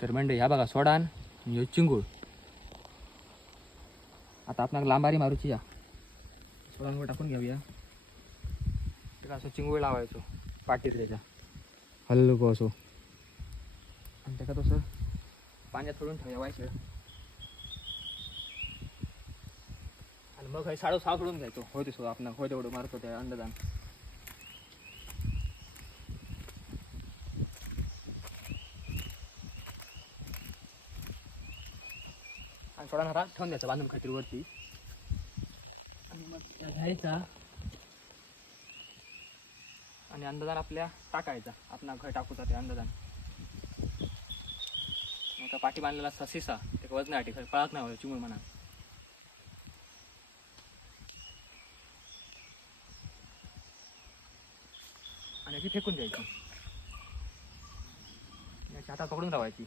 तर म्हणजे ह्या बघा सोडान आणि ह्यो चिंगूळ. आता आपण लांबारी मारूची या सोडांवर टाकून घेऊया. त्याला असं चिंगूळ लावायचो पाठीर त्याच्या हलको असो आणि त्याचा तसं पाण्यात सोडून ठेवायचं आणि मग हे साडू साव सोडून घ्यायचो. होय तसं आपण होय तेवढं मारतो त्या अंदाजान. आणि थोडा रात ठेवून द्यायचा बांधून खात्रीवरती आणि मग त्या घ्यायचा आणि अंदाजान आपल्या टाकायचा. आपण घर टाकूचा त्या अंदाजान. मग पाठी बांधलेला ससीसा ते वजनासाठी खरं पळत नाही होय चिमूळ म्हणा. आणि ती फेकून द्यायची. याची हातात पकडून राहायची.